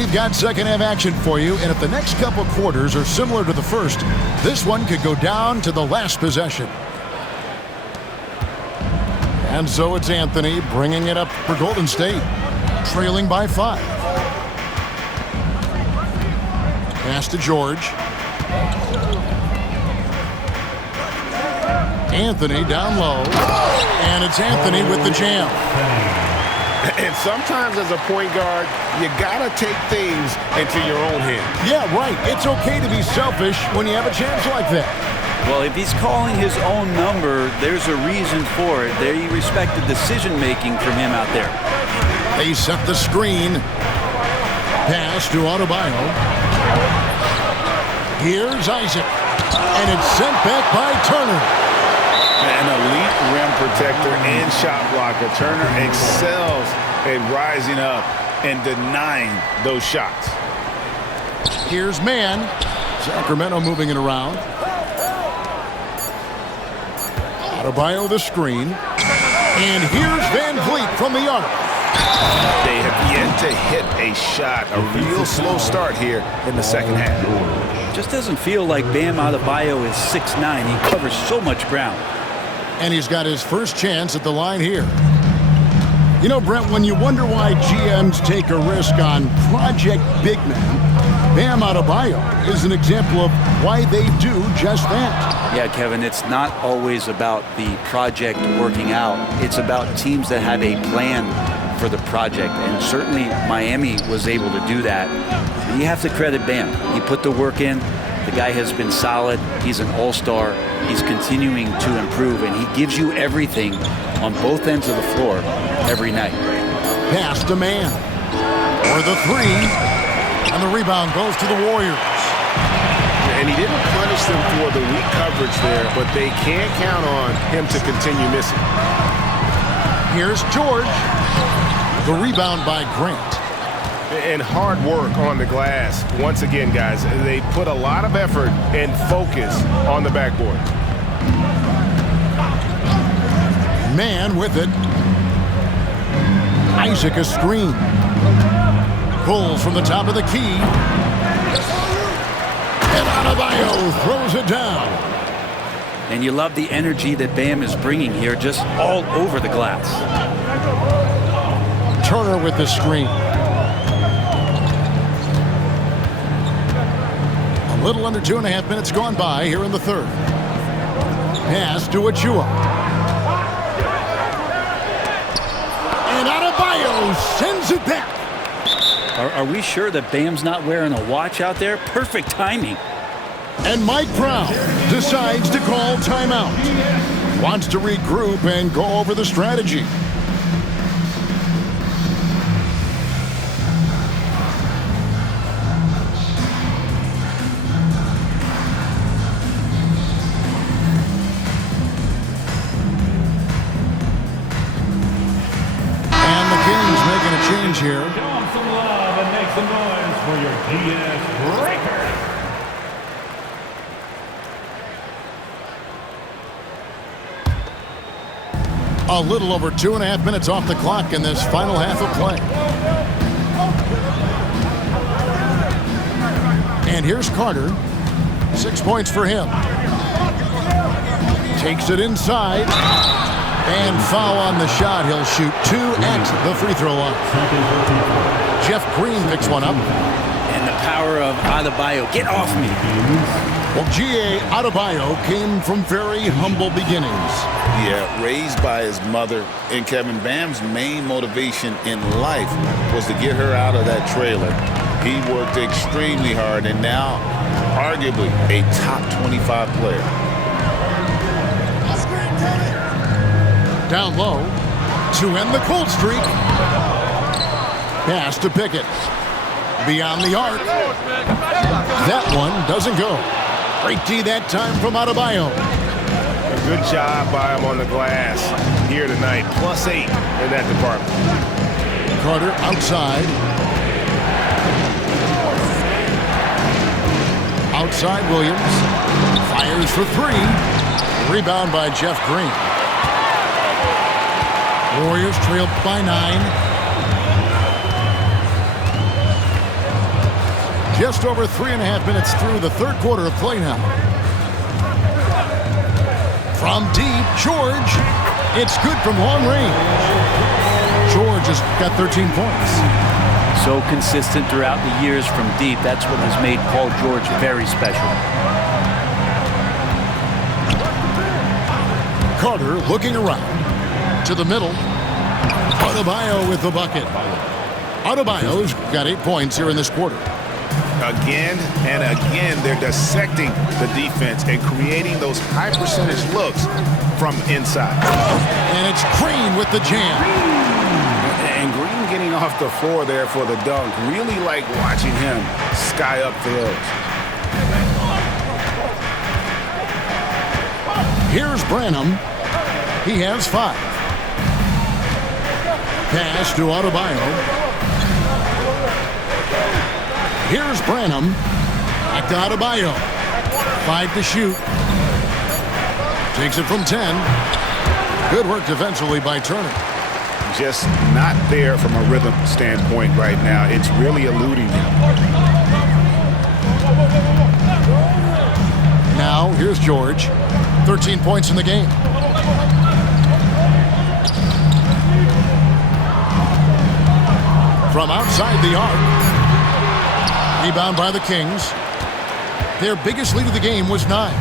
We've got second half action for you, and if the next couple quarters are similar to the first, this one could go down to the last possession. And so it's Anthony bringing it up for Golden State, trailing by 5. Pass to George. Anthony down low, and it's Anthony with the jam. And sometimes as a point guard, you gotta take things into your own hands. Yeah, right. It's okay to be selfish when you have a chance like that. Well, if he's calling his own number, there's a reason for it. They respect the decision-making from him out there. They set the screen. Pass to Adebayo. Here's Isaac. And it's sent back by Turner. An elite rim protector and shot blocker. Turner excels at rising up and denying those shots. Here's Mann. Sacramento moving it around. Adebayo the screen. And here's Van Vliet from the arc. They have yet to hit a shot. A real slow start here in the second half. Just doesn't feel like Bam Adebayo is 6'9". He covers so much ground. And he's got his first chance at the line here. You know, Brent, when you wonder why GMs take a risk on Project Big Man, Bam Adebayo is an example of why they do just that. Yeah, Kevin, it's not always about the project working out. It's about teams that have a plan for the project, and certainly Miami was able to do that. And you have to credit Bam. He put the work in. The guy has been solid. He's an all-star. He's continuing to improve, and he gives you everything on both ends of the floor every night. Pass to Mann. For the three. And the rebound goes to the Warriors. And he didn't punish them for the weak coverage there, but they can't count on him to continue missing. Here's George. The rebound by Grant. And hard work on the glass. Once again, guys, they put a lot of effort and focus on the backboard. Mann with it. Isaac a screen. Pulls from the top of the key. And Adebayo throws it down. And you love the energy that Bam is bringing here, just all over the glass. Turner with the screen. A little under 2.5 minutes gone by here in the third. Pass to Achua. And Adebayo sends it back. Are we sure that Bam's not wearing a watch out there? Perfect timing. And Mike Brown decides to call timeout. Wants to regroup and go over the strategy. Here. Show them some love and make some noise for your DS Breaker. A little over 2.5 minutes off the clock in this final half of play. And here's Carter. 6 points for him. Takes it inside. And foul on the shot. He'll shoot 2 at the free throw line. Jeff Green picks one up. And the power of Adebayo. Get off me. Well, G.A. Adebayo came from very humble beginnings. Yeah, raised by his mother. And Kevin, Bam's main motivation in life was to get her out of that trailer. He worked extremely hard and now arguably a top 25 player. Down low to end the cold streak. Pass to Pickett. Beyond the arc. That one doesn't go. Great D that time from Adebayo. A good job by him on the glass here tonight. +8 in that department. Carter outside. Outside Williams. Fires for 3. Rebound by Jeff Green. Warriors trailed by 9. Just over 3.5 minutes through the third quarter of play now. From deep, George. It's good from long range. George has got 13 points. So consistent throughout the years from deep. That's what has made Paul George very special. Carter looking around to the middle. Adebayo with the bucket. Adebayo's got 8 points here in this quarter. Again and again, they're dissecting the defense and creating those high percentage looks from inside. And it's Green with the jam. And Green getting off the floor there for the dunk. Really like watching him sky up throws. Here's Branham. He has 5. Pass to Adebayo. Here's Branham. Back to Adebayo. 5 to shoot. Takes it from 10. Good work defensively by Turner. Just not there from a rhythm standpoint right now. It's really eluding him. Now, here's George. 13 points in the game. From outside the arc. Rebound by the Kings. Their biggest lead of the game was 9.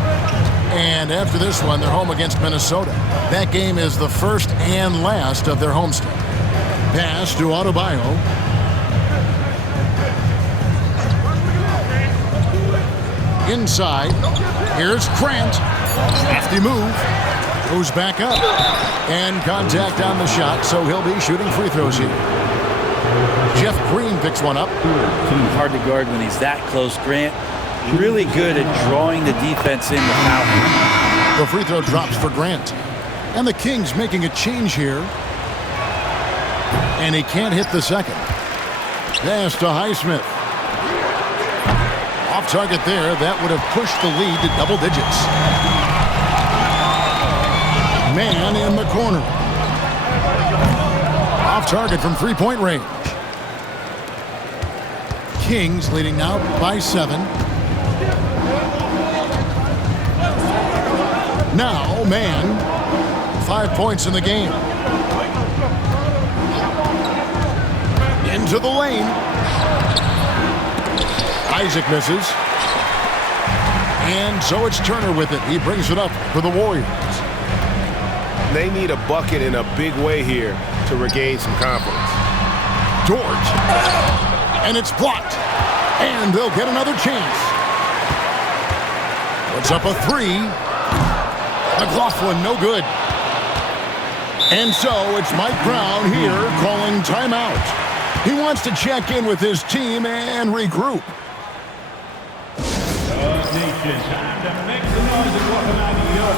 And after this one, they're home against Minnesota. That game is the first and last of their homestand. Pass to Adebayo. Inside. Here's Grant. Crafty move. Goes back up. And contact on the shot, so he'll be shooting free throws here. Jeff Green picks one up. Hard to guard when he's that close. Grant really good at drawing the defense in the foul. The free throw drops for Grant. And the Kings making a change here. And he can't hit the second. Pass to Highsmith. Off target there. That would have pushed the lead to double digits. Man in the corner. Off target from three-point range. Kings leading now by 7. Now, man, 5 points in the game. Into the lane. Isaac misses. And so it's Turner with it. He brings it up for the Warriors. They need a bucket in a big way here to regain some confidence. George. And it's blocked. And they'll get another chance. Puts up a 3. McLaughlin, no good. And so it's Mike Brown here calling timeout. He wants to check in with his team and regroup. Nation, time to make some noise and welcome out New York.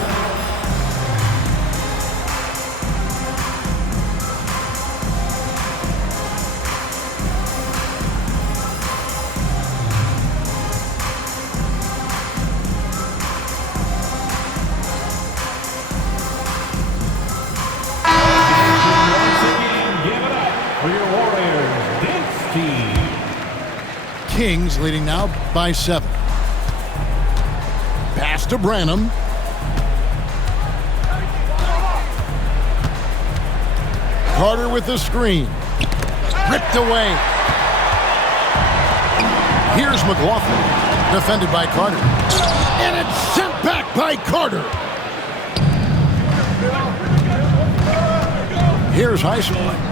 Kings leading now by 7. Pass to Branham. Carter with the screen. Ripped away. Here's McLaughlin. Defended by Carter. And it's sent back by Carter. Here's Highsmith.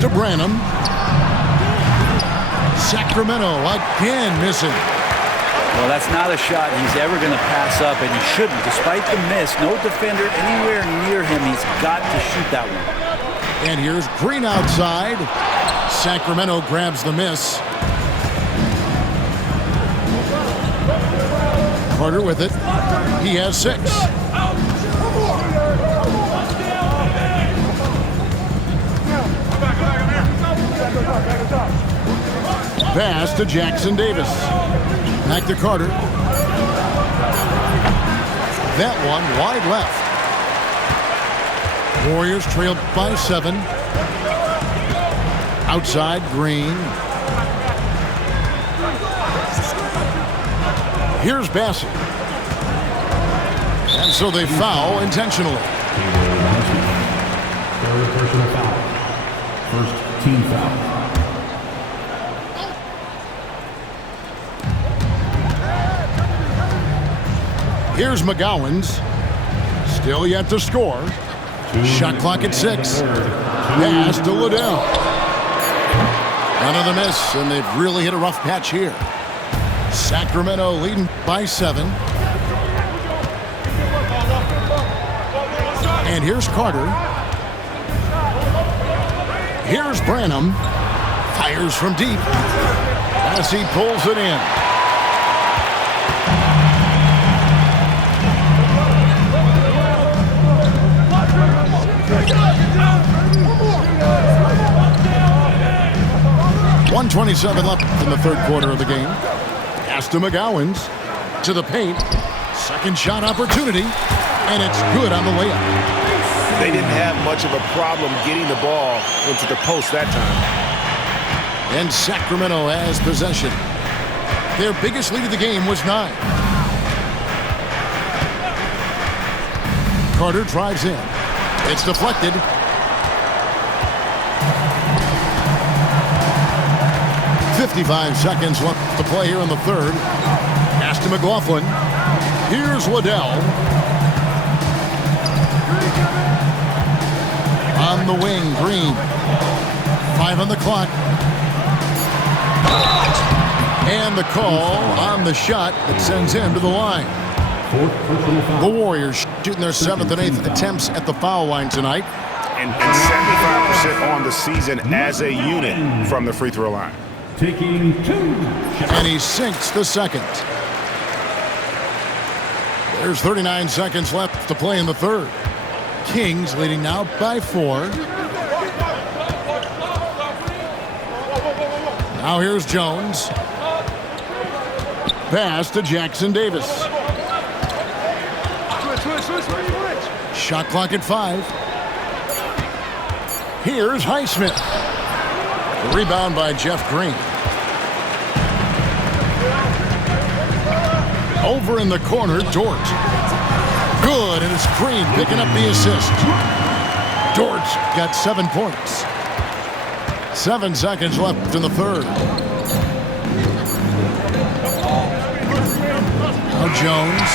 To Branham. Sacramento again missing. Well, that's not a shot he's ever going to pass up, and he shouldn't. Despite the miss, no defender anywhere near him. He's got to shoot that one. And here's Green outside. Sacramento grabs the miss. Carter with it. He has 6. Pass to Jackson Davis. Back to Carter. That one wide left. Warriors trailed by 7. Outside, Green. Here's Bassett. And so they foul intentionally. Third personal foul. First team foul. Here's McGowan's. Still yet to score. Shot clock at 6. Pass to Liddell. Another miss, and they've really hit a rough patch here. Sacramento leading by 7. And here's Carter. Here's Branham. Fires from deep. As he pulls it in. .127 left in the third quarter of the game. Pass to McGowan's. To the paint. Second shot opportunity. And it's good on the layup. They didn't have much of a problem getting the ball into the post that time. And Sacramento has possession. Their biggest lead of the game was 9. Carter drives in. It's deflected. .55 seconds left to play here in the third. Pass to McLaughlin. Here's Liddell. On the wing, Green. 5 on the clock. And the call on the shot that sends him to the line. The Warriors shooting their 7th and 8th attempts at the foul line tonight. And 75% on the season as a unit from the free throw line. Taking 2. And he sinks the second. There's 39 seconds left to play in the third. Kings leading now by 4. Now here's Jones. Pass to Jackson Davis. Shot clock at 5. Here's Highsmith. Rebound by Jeff Green. Over in the corner, Dort. Good, and it's Green picking up the assist. Dort got 7 points. 7 seconds left in the third. Now Jones.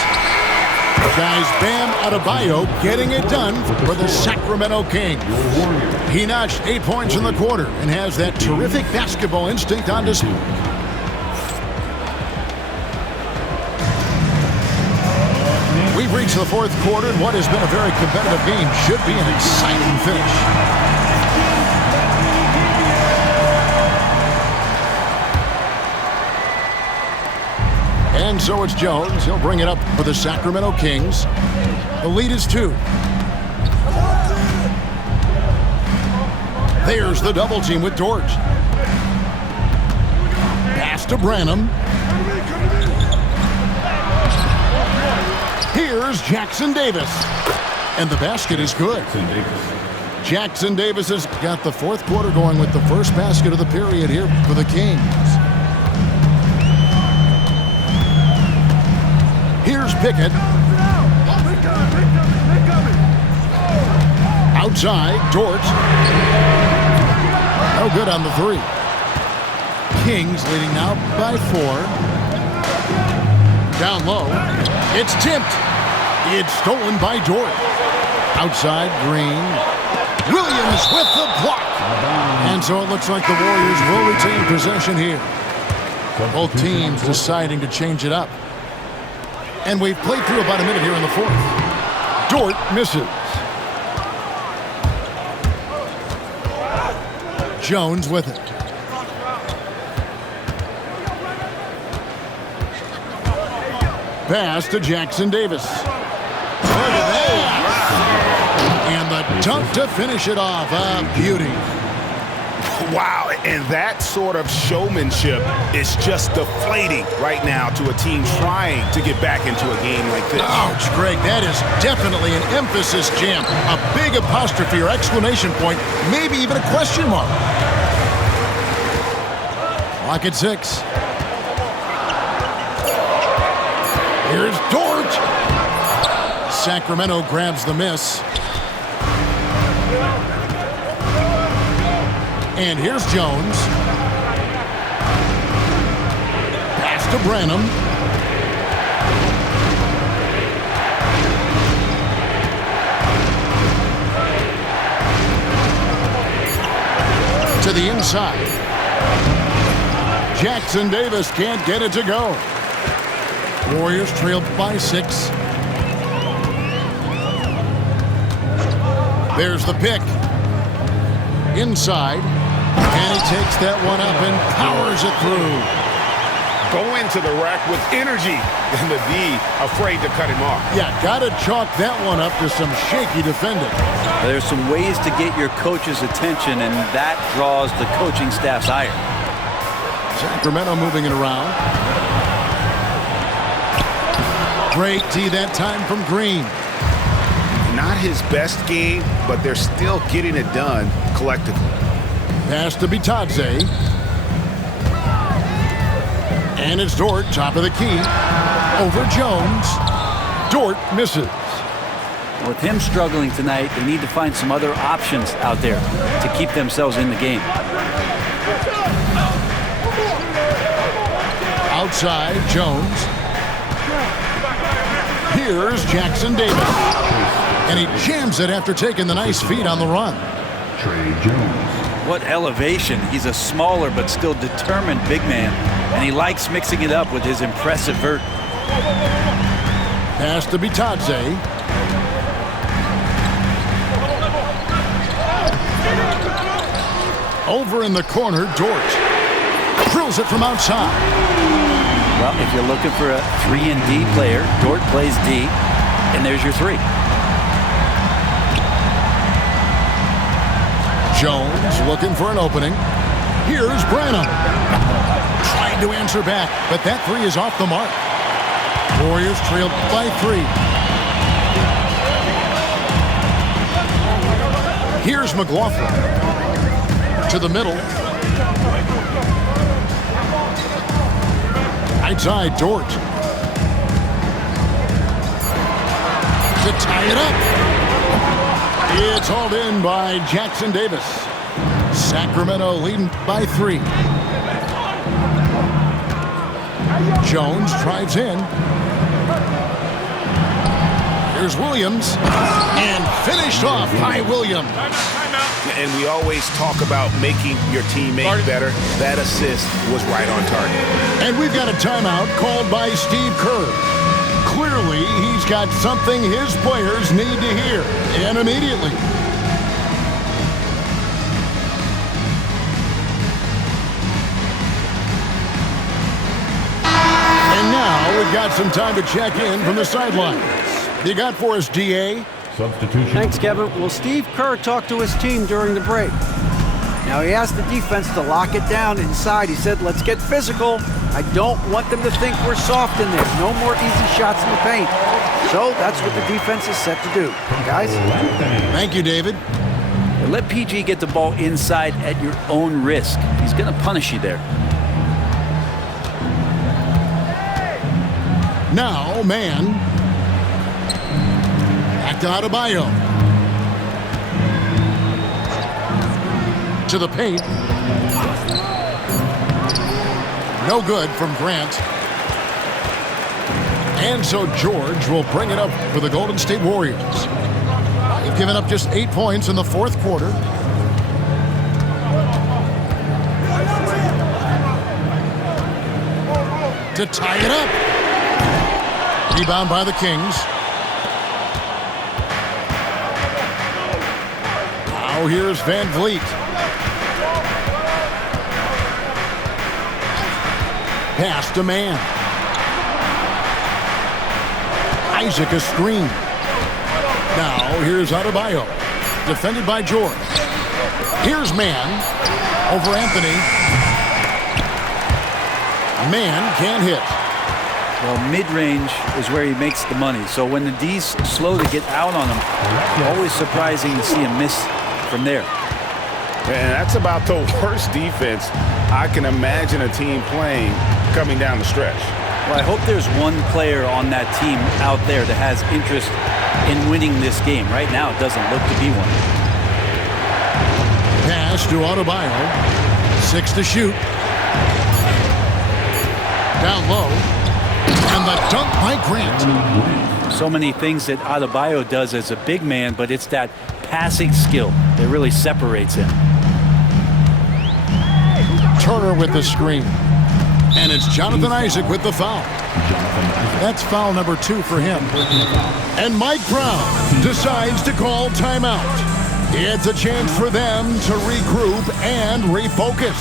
Guys, Bam Adebayo getting it done for the Sacramento Kings. He notched 8 points in the quarter and has that terrific basketball instinct on display. We've reached the fourth quarter, and what has been a very competitive game should be an exciting finish. And so it's Jones. He'll bring it up for the Sacramento Kings. The lead is 2. There's the double team with Dort. Pass to Branham. Here's Jackson Davis. And the basket is good. Jackson Davis has got the fourth quarter going with the first basket of the period here for the Kings. Here's Pickett. Outside, Dort. No good on the 3. Kings leading now by 4. Down low. It's tipped. It's stolen by Dort. Outside, Green. Williams with the block. And so it looks like the Warriors will retain possession here. Both teams deciding to change it up. And we've played through about a minute here in the fourth. Dort misses. Jones with it. Pass to Jackson Davis. Look at that. And the dunk to finish it off. A beauty. Wow, and that sort of showmanship is just deflating right now to a team trying to get back into a game like this. Ouch, Greg, that is definitely an emphasis jam. A big apostrophe or exclamation point, maybe even a question mark. Clock at 6. Here's Dort. Sacramento grabs the miss. And here's Jones. Pass to Branham. To the inside. Jackson Davis can't get it to go. Warriors trailed by 6. There's the pick. Inside. And he takes that one up and powers it through. Going to the rack with energy and the D afraid to cut him off. Yeah, got to chalk that one up to some shaky defending. There's some ways to get your coach's attention, and that draws the coaching staff's ire. Sacramento moving it around. Great D that time from Green. Not his best game, but they're still getting it done collectively. Pass to Bitadze. And it's Dort, top of the key. Over Jones. Dort misses. With him struggling tonight, they need to find some other options out there to keep themselves in the game. Outside, Jones. Here's Jackson Davis. And he jams it after taking the nice feed on the run. Trey Jones. What elevation. He's a smaller but still determined big man, and he likes mixing it up with his impressive vert. Pass to Bitadze. Over in the corner, Dort. Drills it from outside. Well, if you're looking for a 3-and-D player, Dort plays D, and there's your 3. Jones looking for an opening. Here's Branham. Trying to answer back, but that 3 is off the mark. Warriors trailed by 3. Here's McLaughlin. To the middle. Outside, Dort. To tie it up. It's hauled in by Jackson Davis. Sacramento leading by 3. Jones drives in. Here's Williams. And finished off by Williams. And we always talk about making your teammate better. That assist was right on target. And we've got a timeout called by Steve Kerr. Clearly, he's got something his players need to hear, and immediately. And now we've got some time to check in from the sidelines. You got for us, DA? Substitution. Thanks, Kevin. Well, Steve Kerr talked to his team during the break. Now, he asked the defense to lock it down inside. He said, let's get physical. I don't want them to think we're soft in there. No more easy shots in the paint. So that's what the defense is set to do. Guys? Thank you, David. Let PG get the ball inside at your own risk. He's going to punish you there. Now, man. Back to Adebayo. To the paint. No good from Grant. And so George will bring it up for the Golden State Warriors. They've given up just 8 points in the fourth quarter. To tie it up. Rebound by the Kings. Now here's Van Vliet. Pass to man. Isaac a screen. Now here's Adebayo. Defended by George. Here's Mann over Anthony. Mann can't hit. Well, mid-range is where he makes the money. So when the D's slow to get out on him, always surprising to see him miss from there. And that's about the worst defense I can imagine a team playing coming down the stretch. Well, I hope there's one player on that team out there that has interest in winning this game. Right now, it doesn't look to be one. Pass to Adebayo. 6 to shoot. Down low. And the dunk by Grant. So many things that Adebayo does as a big man, but it's that passing skill that really separates him. Turner with the screen. And it's Jonathan Isaac with the foul. That's foul number 2 for him. And Mike Brown decides to call timeout. It's a chance for them to regroup and refocus.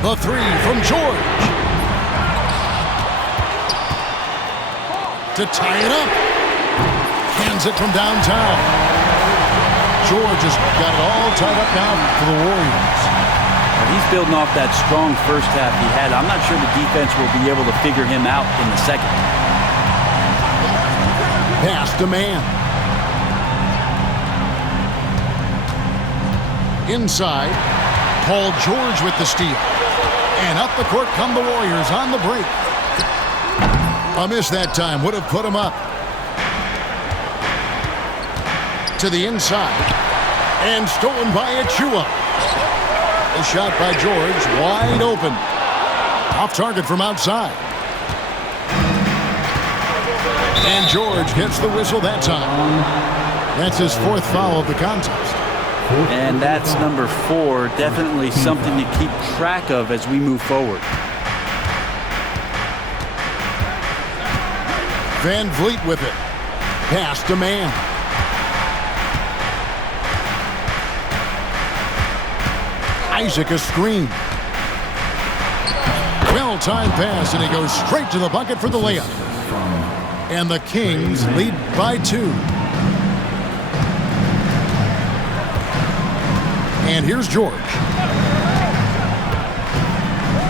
The 3 from George. To tie it up. Hands it from downtown. George has got it all tied up now for the Warriors. He's building off that strong first half he had. I'm not sure the defense will be able to figure him out in the second. Pass to Mann. Inside. Paul George with the steal. And up the court come the Warriors on the break. A miss that time would have put him up. To the inside. And stolen by Achua. The shot by George wide open. Off target from outside. And George gets the whistle that time. That's his 4th foul of the contest. And that's number 4, definitely something to keep track of as we move forward. Van Vliet with it. Pass to Mann. Isaac a screen. Well-timed pass, and he goes straight to the bucket for the layup. And the Kings lead by 2. And here's George.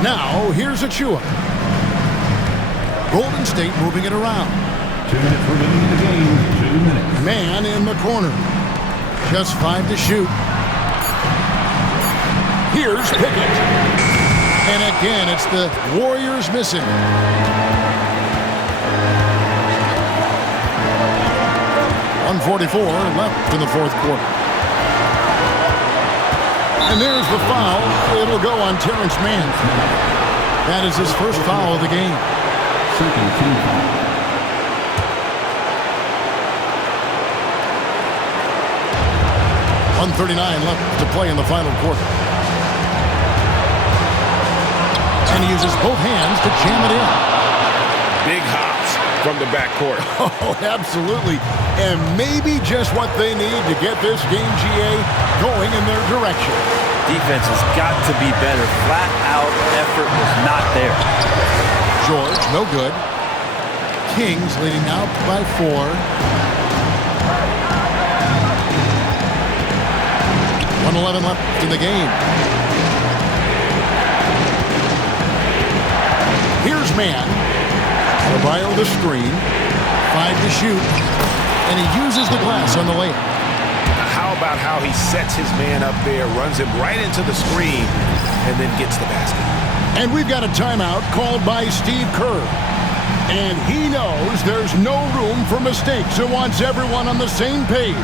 Now, here's Achua. Golden State moving it around. 2 minutes remaining in the game. 2 minutes. Mann in the corner. Just 5 to shoot. Here's Pickett. And again, it's the Warriors missing. .144 left in the 4th quarter. And there's the foul. It'll go on Terrence Mann. That is his 1st foul of the game. Second team foul. .139 left to play in the final quarter. And he uses both hands to jam it in. Big hops from the backcourt. Oh, absolutely. And maybe just what they need to get this game, GA, going in their direction. Defense has got to be better. Flat out effort was not there. George, no good. Kings leading out by 4. .111 left in the game. Here's Mann. Adebayo the screen. 5 to shoot. And he uses the glass on the layup. How about how he sets his man up there, runs him right into the screen, and then gets the basket. And we've got a timeout called by Steve Kerr. And he knows there's no room for mistakes and wants everyone on the same page.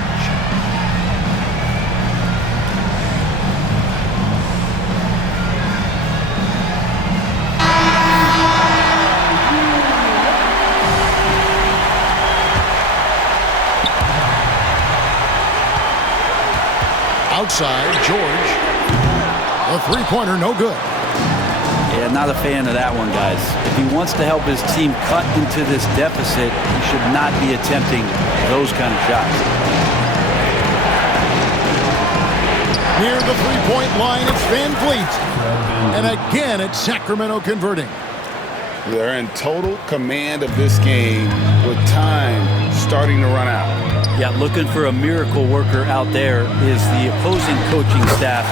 Outside, George. A 3-pointer, no good. Yeah, not a fan of that one, guys. If he wants to help his team cut into this deficit, he should not be attempting those kind of shots. Near the three-point line, it's Van Vliet. And again, it's Sacramento converting. They're in total command of this game with time starting to run out. Yeah, looking for a miracle worker out there is the opposing coaching staff.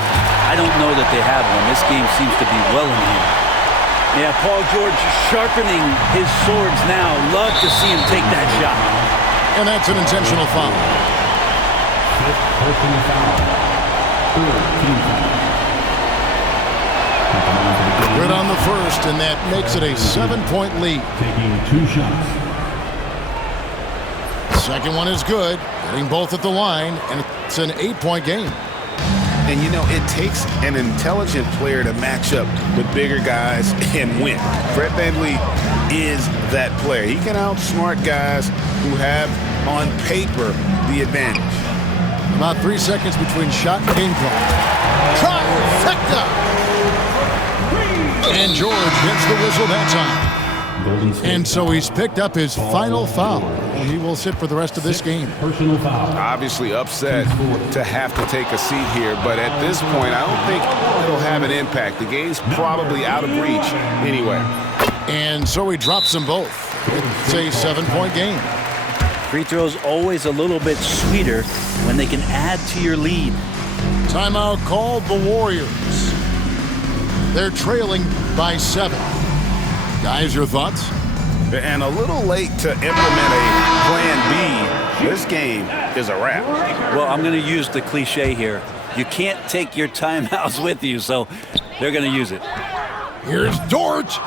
I don't know that they have one. This game seems to be well in hand. Yeah, Paul George sharpening his swords now. Love to see him take that shot. And that's an intentional foul. Fifth personal foul. Third team foul. Good on the first, and that makes it a 7-point lead. Taking 2 shots. Second one is good, getting both at the line, and it's an 8-point game. And, you know, it takes an intelligent player to match up with bigger guys and win. Fred VanVleet is that player. He can outsmart guys who have, on paper, the advantage. About 3 seconds between shot and game clock. Trifecta! And George gets the whistle that time. And so he's picked up his final foul. And he will sit for the rest of this game. Personal foul. Obviously upset to have to take a seat here, but at this point, I don't think it'll have an impact. The game's probably out of reach anyway. And so he drops them both. It's a 7-point game. Free throws always a little bit sweeter when they can add to your lead. Timeout called the Warriors. They're trailing by 7. Guys, your thoughts? And a little late to implement a plan B. This game is a wrap. Well, I'm going to use the cliche here. You can't take your timeouts with you, so they're going to use it. Here's Dort.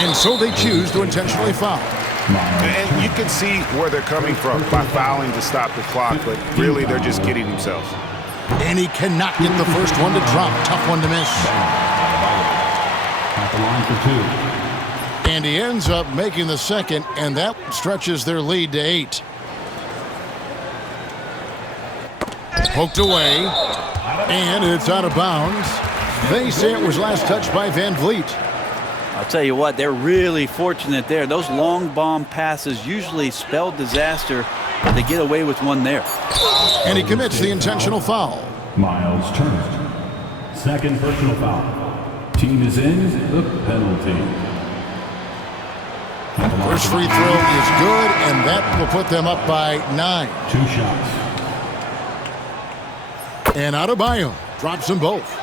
And so they choose to intentionally foul. And you can see where they're coming from by fouling to stop the clock, but really they're just kidding themselves. And he cannot get the first one to drop. Tough one to miss. At the line for 2. And he ends up making the second, and that stretches their lead to 8. Poked away, and it's out of bounds. They say it was last touched by Van Vliet. I'll tell you what, they're really fortunate there. Those long bomb passes usually spell disaster, but they get away with one there. And he commits the intentional foul. Miles Turner. Second personal foul. Team is in the penalty. First free throw is good, and that will put them up by 9. 2 shots. And Adebayo drops them both.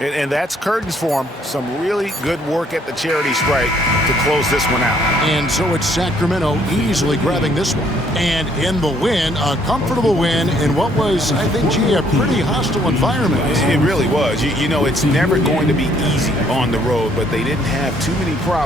And that's curtains for him. Some really good work at the charity stripe to close this one out. And so it's Sacramento easily grabbing this one. And in the win, a comfortable win in what was, I think, gee, a pretty hostile environment. It really was. You know, it's never going to be easy on the road, but they didn't have too many problems